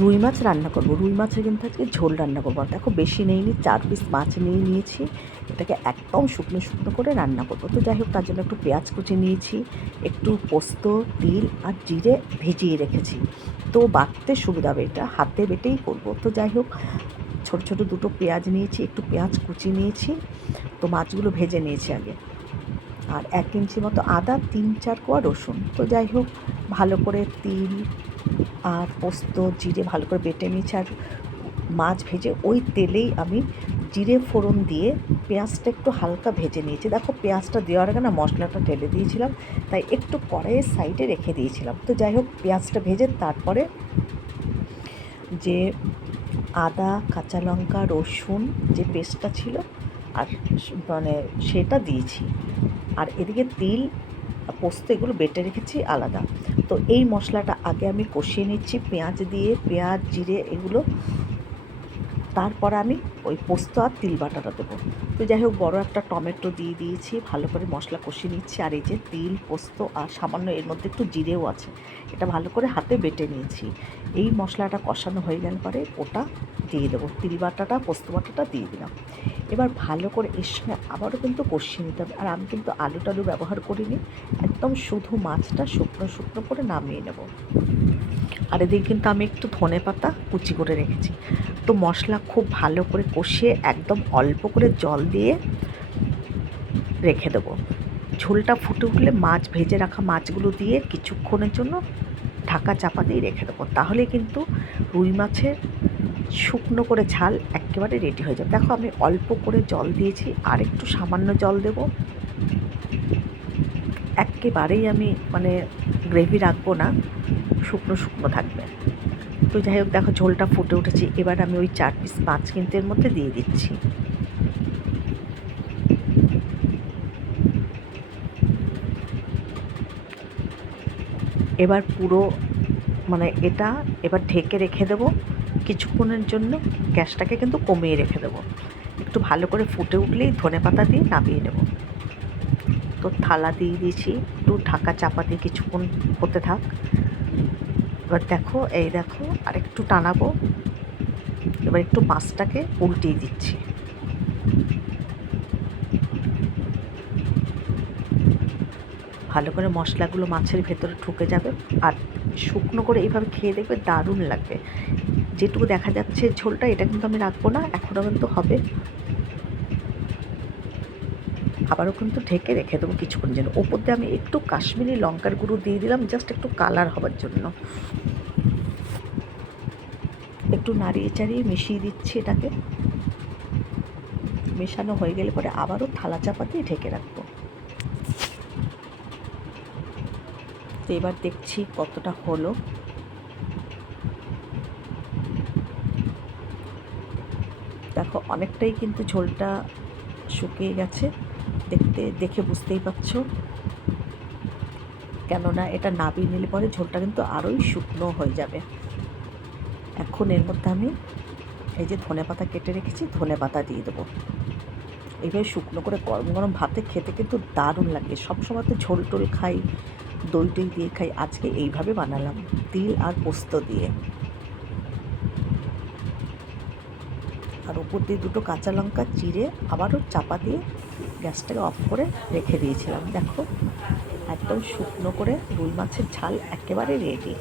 রুই মাছ রান্না করব। রুই মাছের কিন্তু আজকে ঝোল রান্না করবো। দেখো বেশি নেইনি, 4 পিস মাছ নিয়ে নিয়েছি। এটাকে একদম শুকনো শুকনো করে রান্না করবো। তো যাই হোক, তার জন্য একটু পেঁয়াজ কুচি নিয়েছি, একটু পোস্ত, তিল আর জিরে ভিজিয়ে রেখেছি। তো বাটতে সুবিধা হবে, এটা হাতে বেটেই করবো। তো যাই হোক, ছোটো ছোটো দুটো পেঁয়াজ নিয়েছি, একটু পেঁয়াজ কুচি নিয়েছি। তো মাছগুলো ভেজে নিয়েছি আগে। আর 1 ইঞ্চি মতো আদা, 3-4 কোয়া রসুন। তো যাই হোক, ভালো করে তিল আর পোস্ত জিরে ভালো করে বেটে নিয়েছি। আর মাছ ভেজে ওই তেলেই আমি জিরে ফোড়ন দিয়ে পেঁয়াজটা একটু হালকা ভেজে নিয়েছি। দেখো পেঁয়াজটা দেওয়ার আগে না মশলাটা ঢেলে দিয়েছিলাম, তাই একটু কড়াইয়ের সাইডে রেখে দিয়েছিলাম। তো যাই হোক, পেঁয়াজটা ভেজে তারপরে যে আদা, কাঁচা লঙ্কা, রসুন যে পেস্টটা ছিল আর মানে সেটা দিয়েছি। আর এদিকে তিল, পোস্ত এগুলো বেটে রেখেছি আলাদা। তো এই মশলাটা আগে আমি কষিয়ে নিচ্ছি পেঁয়াজ দিয়ে, পেঁয়াজ জিরে এগুলো। তারপর আমি ওই পোস্ত আর তিল বাটাটা দেবো। তো যাই হোক, বড় একটা টমেটো দিয়ে দিয়েছি, ভালো করে মশলা কষিয়ে নিচ্ছি। আর এই যে তিল, পোস্ত আর সামান্য এর মধ্যে একটু জিরেও আছে, এটা ভালো করে হাতে বেটে নিয়েছি। এই মশলাটা কষানো হয়ে গেলে পরে ওটা দিয়ে দেবো, তিল বাটাটা পোস্ত বাটাটা দিয়ে দিলাম। এবার ভালো করে এর সঙ্গে আবারও কিন্তু কষিয়ে নিতে হবে। আর আমি কিন্তু আলু টালু ব্যবহার করিনি, একদম শুধু মাছটা শুকনো শুকনো করে নামিয়ে নেব। আর এদিকে কিন্তু আমি একটু ধনেপাতা কুচি করে রেখেছি। তো মশলা খুব ভালো করে কষিয়ে একদম অল্প করে জল দিয়ে রেখে দেবো। ঝোলটা ফুটে উঠলে মাছ ভেজে রাখা মাছগুলো দিয়ে কিছুক্ষণের জন্য ঢাকা চাপা দিয়ে রেখে দেবো। তাহলে কিন্তু রুই মাছের শুকনো করে ঝাল একেবারে রেডি হয়ে যাবে। দেখো আমি অল্প করে জল দিয়েছি, আর একটু সামান্য জল দেব। একেবারেই আমি মানে গ্রেভি রাখবো না, শুকনো শুকনো থাকবে। তো যাই হোক, দেখো ঝোলটা ফুটে উঠেছে। এবার আমি ওই 4 পিস মাছ কিন্তু এর মধ্যে দিয়ে দিচ্ছি। এবার পুরো মানে এটা এবার ঢেকে রেখে দেবো কিছুক্ষণের জন্য। গ্যাসটাকে কিন্তু কমিয়ে রেখে দেবো। একটু ভালো করে ফুটে উঠলেই ধনেপাতা দিয়ে নামিয়ে নেব। তো থালা দিয়ে দিয়েছি, একটু ঢাকা চাপা দিয়ে কিছুক্ষণ হতে থাক। এবার দেখো, এই দেখো আর একটু টানাবো। এবার একটু মাছটাকে উল্টিয়ে দিচ্ছি। ভালো করে মশলাগুলো মাছের ভেতরে ঢুকে যাবে। আর শুকনো করে এইভাবে খেয়ে দেখবে দারুণ লাগবে। যেটুকু দেখা যাচ্ছে ঝোলটা, এটা কিন্তু আমি রাখবো না, এখনও কিন্তু হবে। আবারও কিন্তু ঢেকে রেখে দেবো কিছুক্ষণ জন্য। ওপর দিয়ে আমি একটু কাশ্মীরি লঙ্কার গুঁড়ো দিয়ে দিলাম, জাস্ট একটু কালার হবার জন্য। একটু নাড়িয়ে চাড়িয়ে মিশিয়ে দিচ্ছি এটাকে। মেশানো হয়ে গেলে পরে আবারও থালা চাপা দিয়ে ঢেকে রাখবো। তো এবার দেখছি কতটা হলো। দেখো অনেকটাই কিন্তু ঝোলটা শুকিয়ে গেছে, দেখে বুঝতেই পারছো। কেননা এটা নাবিয়ে নিলে পরে ঝোলটা কিন্তু আরোই শুকনো হয়ে যাবে। এখন এর মধ্যে আমি এই যে ধনেপাতা কেটে রেখেছি, ধনেপাতা দিয়ে দেবো। এইভাবে শুকনো করে গরম গরম ভাতে খেতে কিন্তু দারুণ লাগে। সবসময় তো ঝোল টোল খাই, দই টই দিয়ে খাই, আজকে এইভাবে বানালাম তিল আর পোস্ত দিয়ে। আর উপর দিয়ে দুটো কাঁচা লঙ্কা চিড়ে আবারও চাপা দিয়ে গ্যাসটাকে অফ করে রেখে দিয়েছিলাম। দেখো একদম শুকনো করে রুই মাছের ঝাল একেবারে রেডি।